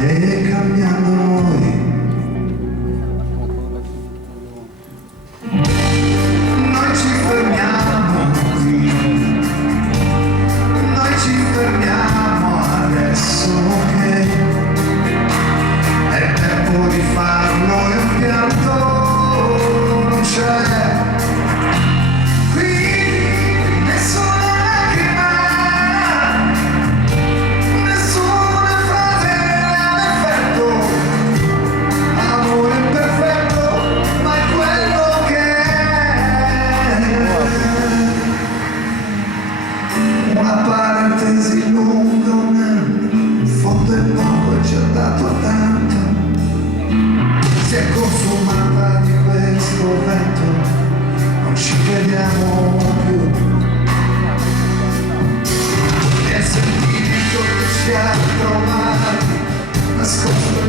e cambiando noi. Noi ci fermiamo qui, noi ci fermiamo adesso che è tempo di farlo e un pianto non c'è. Una parentesi lunga, un anno, in fondo è poco e ci ha dato tanto. Si è consumata di questo vento, non ci vediamo più. E sentito che ci ha trovati, nascosto